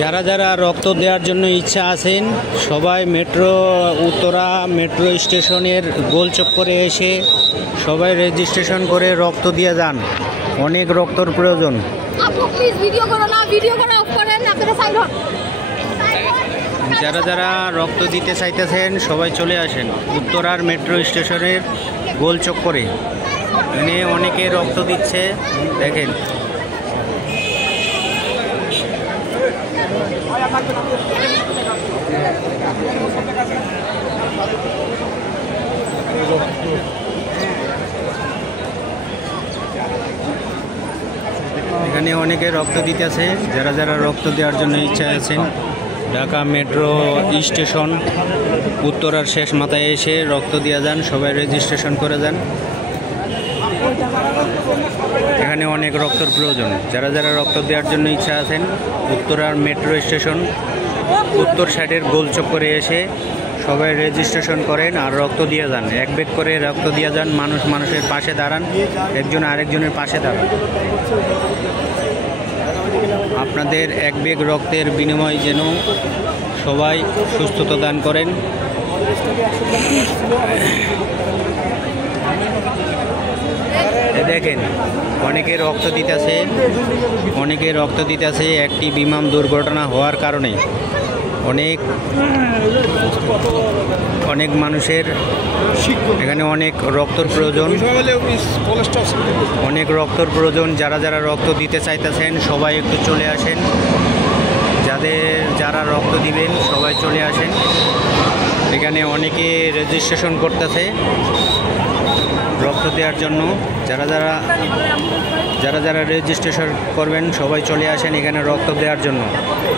যারা যারা রক্ত দেওয়ার জন্য ইচ্ছা আছেন সবাই উত্তরা মেট্রো স্টেশনের গোল চক্করে এসে সবাই রেজিস্ট্রেশন করে রক্ত দিয়ে যান। অনেক রক্তর প্রয়োজন। যারা যারা রক্ত দিতে চাইতেছেন সবাই চলে আসেন উত্তরার মেট্রো স্টেশনের গোল চক্করে। এখানে অনেকে রক্ত দিচ্ছে, দেখেন। এখানে অনেকে রক্ত দিতেছে। যারা যারা রক্ত দেওয়ার জন্য ইচ্ছা আছেন ঢাকা মেট্রো স্টেশন উত্তরার শেষ মাথায় এসে রক্ত দিয়ে যান, সবাই রেজিস্ট্রেশন করে যান। এখানে অনেক রক্তের প্রয়োজন। যারা যারা রক্ত দেওয়ার জন্য ইচ্ছা আছেন উত্তরার মেট্রো স্টেশন উত্তর সাইডের গোল চক্করে এসে সবাই রেজিস্ট্রেশন করেন আর রক্ত দিয়ে যান। এক ব্যাগ করে রক্ত দিয়ে যান। মানুষের পাশে দাঁড়ান, একজন আরেকজনের পাশে দাঁড়ান। আপনাদের এক ব্যাগ রক্তের বিনিময়ে যেন সবাই সুস্থতা দান করেন। দেখেন অনেকে রক্ত দিতেছে। একটি বিমান দুর্ঘটনা হওয়ার কারণে অনেক মানুষের এখানে অনেক রক্তর প্রয়োজন। যারা যারা রক্ত দিতে চাইতেছেন সবাই একটু চলে আসেন। যারা রক্ত দিবেন সবাই চলে আসেন। এখানে অনেকে রেজিস্ট্রেশন করতেছে রক্ত দেওয়ার জন্য। যারা যারা রেজিস্ট্রেশন করবেন সবাই চলে আসেন এখানে রক্ত দেওয়ার জন্য।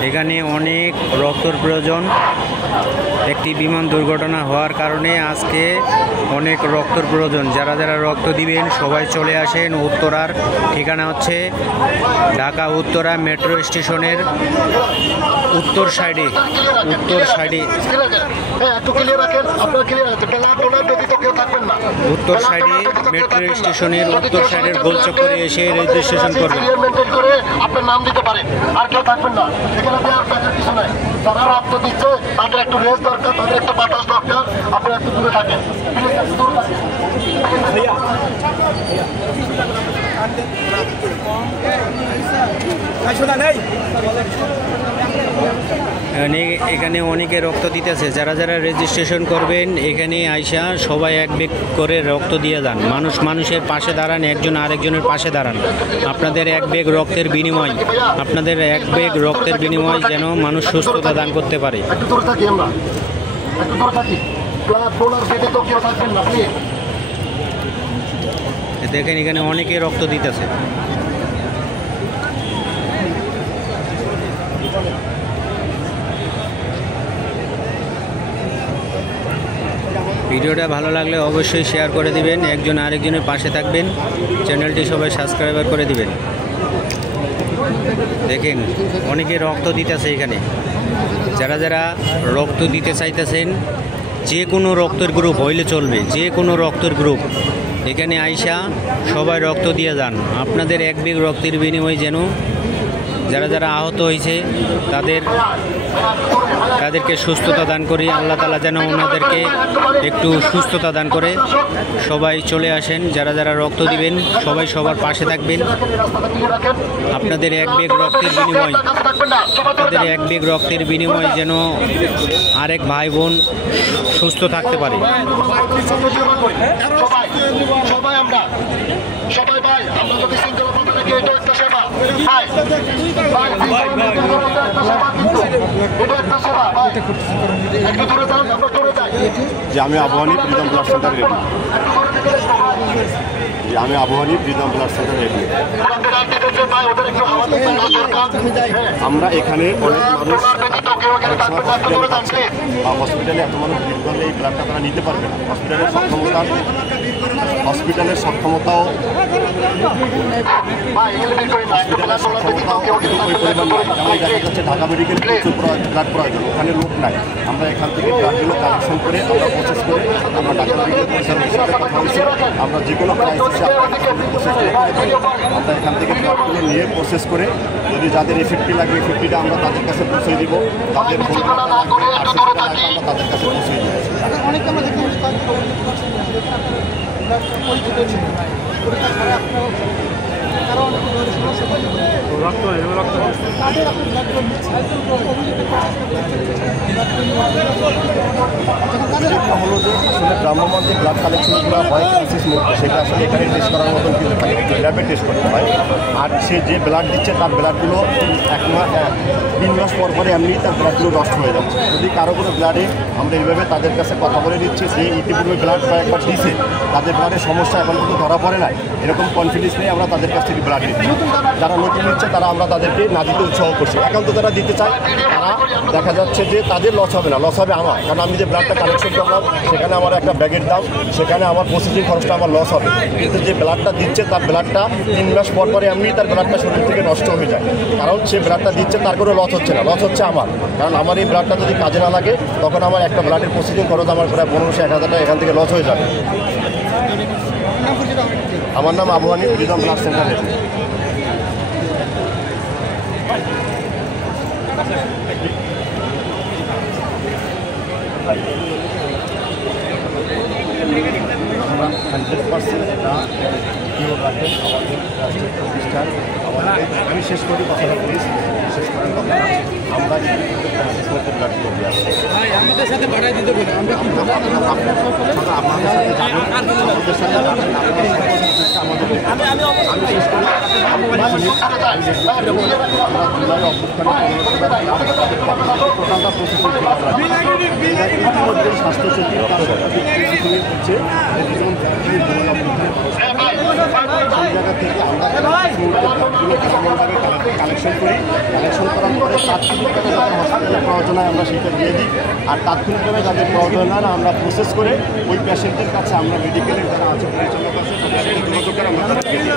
এখানে অনেক রক্তর প্রয়োজন। একটি বিমান দুর্ঘটনা হওয়ার কারণে আজকে অনেক রক্তর প্রয়োজন। যারা যারা রক্ত দিবেন সবাই চলে আসেন। উত্তরার ঠিকানা হচ্ছে ঢাকা উত্তরা মেট্রো স্টেশনের উত্তর সাইডে মেট্রো স্টেশনের উত্তর সাইডের গোল চক্করে এসে রেজিস্ট্রেশন করবেন। আপনার নাম দিতে পারেন, আর কেউ থাকবেন না। এখানে কিছু নাই। যারা রক্ত দিচ্ছে তাদের একটু রেস্ট দরকার, তাদের একটু বাতাস দরকার। আপনারা একটু দূরে থাকেন। এখানে অনেকে রক্ত দিতেছে। যারা যারা রেজিস্ট্রেশন করবেন এখানে আইসা সবাই এক ব্যাগ করে রক্ত দিয়ে যান। মানুষের পাশে দাঁড়ান, একজন আরেকজনের পাশে দাঁড়ান। আপনাদের এক ব্যাগ রক্তের বিনিময় যেন মানুষ সুস্থতা দান করতে পারে। দেখেন এখানে অনেকে রক্ত দিতেছে। ভিডিওটা ভালো লাগলে অবশ্যই শেয়ার করে দিবেন, একজন আরেকজনের পাশে থাকবেন, চ্যানেলটি সবাই সাবস্ক্রাইবার করে দিবেন। দেখেন অনেকে রক্ত দিতেছে এখানে। যারা যারা রক্ত দিতে চাইতেছেন যে কোনো রক্তের গ্রুপ হইলে চলবে, যে কোনো রক্তের গ্রুপ এখানে আইসা সবাই রক্ত দিয়ে যান। আপনাদের এক ব্যাগ রক্তের বিনিময়ে যেন যারা যারা আহত হয়েছে তাদেরকে সুস্থতা দান করি। আল্লাহ তাআলা যেন ওনাদেরকে একটু সুস্থতা দান করে। সবাই চলে আসেন। যারা যারা রক্ত দিবেন সবাই সবার পাশে থাকবেন। আপনাদের এক ব্যাগ রক্তের বিনিময় যেন আরেক ভাই বোন সুস্থ থাকতে পারে। যে আমি Abahani Pritam blood centre ready. আমরা এখানে অনেক মানুষ হসপিটালে এত মানুষ ভিড় করলে এই ব্লাডটা তারা নিতে পারবে না। হসপিটালের সক্ষমতা হসপিটালের সক্ষমতাও দেখা যাচ্ছে ঢাকা মেডিকেল প্রচুর ব্লাড প্রয়োজন, ওখানে লোক নাই। আমরা এখান থেকে ব্লাডগুলো কালেকশন করে আমরা প্রসেস করে আমরা ঢাকা মেডিকেল কথা হয়েছে, আমরা যে কোনো ক্রাইসিসে আমরা এখান থেকে ব্লাডগুলো নিয়ে প্রসেস করে যদি যাদের এফেক্টি লাগবে এফেক্টিটা আমরা তাদের কাছে পৌঁছে দিব, তাদের আমরা তাদের কাছে পৌঁছে দিব। হলো যে আসলে ভ্রাম্যমাণ যে ব্লাড কালেকশনগুলো হয় ক্রাইসিস মুক্ত, সেটা আসলে এখানে টেস্ট করার মতন কিছু থাকে, ল্যাবে টেস্ট করতে হয়। আর সে যে ব্লাড দিচ্ছে তার ব্লাডগুলো 3 মাস পর পরে এমনি তার ব্লাডগুলো নষ্ট হয়ে যাচ্ছে। যদি কারো কোনো ব্লাডে আমরা এইভাবে তাদের কাছে কথা বলে দিচ্ছি যে ইতিপূর্বে ব্লাড কয়েকবার দিছে, তাদের ব্লাডের সমস্যা এখন কিন্তু ধরা পড়ে না, এরকম কনফিডেন্স নিয়ে আমরা তাদের কাছ থেকে ব্লাড দিচ্ছি। যারা নতুন নিচ্ছে তারা আমরা তাদেরকে না দিতে উৎসাহ করছি। একান্ত যারা দিতে চায় তারা দেখা যাচ্ছে যে তাদের লস হবে না, লস হবে আমার, কারণ আমি যে ব্লাডটা কালেকশন করলাম সেখানে আমার একটা ব্যাগের দাম, সেখানে আমার প্রসেসিং খরচটা আমার লস হবে। কিন্তু যে ব্লাডটা দিচ্ছে তার ব্লাডটা 3 মাস পর পরে এমনি তার ব্লাডটা শরীর থেকে নষ্ট হয়ে যায়, কারণ সে ব্লাডটা দিচ্ছে তার কোনো লস হচ্ছে না, লস হচ্ছে আমার। কারণ আমার এই ব্লাডটা যদি কাজে না লাগে তখন আমার একটা ব্লাডের প্রসেসিং খরচ আমার প্রায় 1500-1000 টাকা এখান থেকে লস হয়ে যাবে। আমার নাম আবহানী, ফ্রিডম ব্লাড সেন্টারে। আমরা 100% এটা পিওর রাখেন আমাদের রাষ্ট্রীয় প্রতিষ্ঠান। আমি শেষ করি কথাটা প্লিজ, শেষ করেন কথা। আমরা মধ্যে ব্লাডগুলো দিয়ে আসছি, আমাদের সাথে বাড়াই দিতে বলি, আপনাদের সাথে যাবেন, আমাদের সাথে আমি শেষ করি। আমরা জুলাই অভ্যুত্থানে স্বাস্থ্য সচিব হচ্ছে সেই জায়গা থেকে আমরা কালেকশন করি, কালেকশন করার পরে তাৎক্ষণিকভাবে যাদের হসপিটালের প্রয়োজন হয় আমরা সেটা দিয়ে দিই। আর তাৎক্ষণিকভাবে যাদের প্রয়োজন হয় না আমরা প্রসেস করে ওই পেশেন্টের কাছে আমরা মেডিকেলের যারা আছে পরিচালক আছে তাদের সাথে যোগাযোগ করে আমরা তাদেরকে দিই।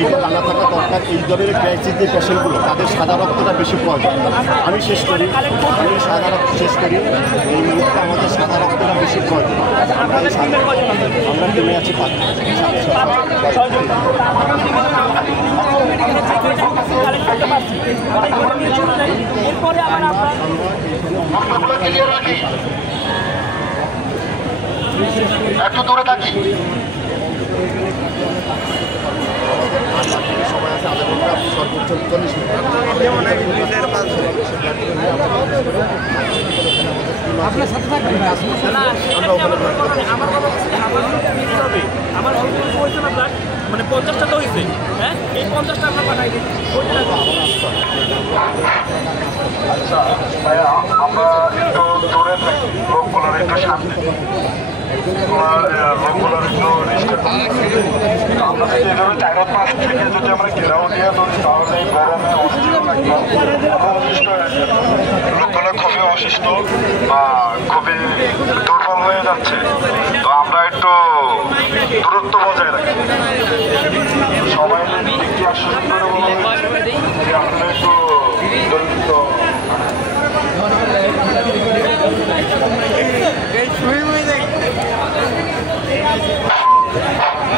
এইটা জানা থাকা দরকার, এই ধরনের ক্রাইসিস যে পেশেন্টগুলো তাদের সাদা রক্তটা বেশি প্রয়োজন। আমি শেষ করি, আমি সাদা রক্ত শেষ করি, এই মুহূর্তে আমাদের সাদা রক্তটা বেশি প্রয়োজন। আমরা টেনে আছি একটু দূরে থাকি। সময় আছে আধা ঘন্টা, সর্বোচ্চ 40 মিনিট। আপনার সাথে থাকবেন আমার মানে 50টা তো হয়েছে, হ্যাঁ এই 50টা আমরা পাঠাই দিই। আচ্ছা ভাইয়া, আমরা একটু দূরে থাকি, লোকগুলোর একটু সামনে, তোমার লোকগুলোর একটু আমরা যদি এভাবে 4-5 থেকে যদি আমরা ঘেরাও দিয়ে ধরি তাহলে এই গরমে অস্থির লোকগুলো খুবই অসুস্থ বা খুবই দুর্বল হয়ে যাচ্ছে। তো আমরা একটু দূরত্ব বজায় রাখি, সবাই একটু আশ্বস্ত করে বলা হয়েছে আপনারা একটু দূরত্ব।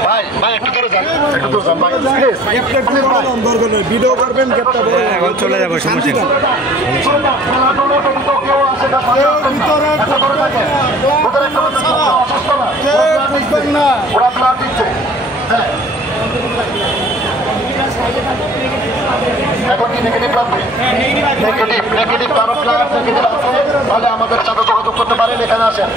ভাই ভাই একটু দূরে যান, একটু দূরে যান ভাই, ভিডিও করবেন, এখন চলে যাবো, সমস্যা নেই। ওরা ব্লাড দিচ্ছে, এখন কি নেগেটিভ লাগবে? নেগেটিভ কারো ব্লাড নেগেটিভ আছে তাহলে আমাদের সাথে যোগাযোগ করতে পারেন, এখানে আসেন।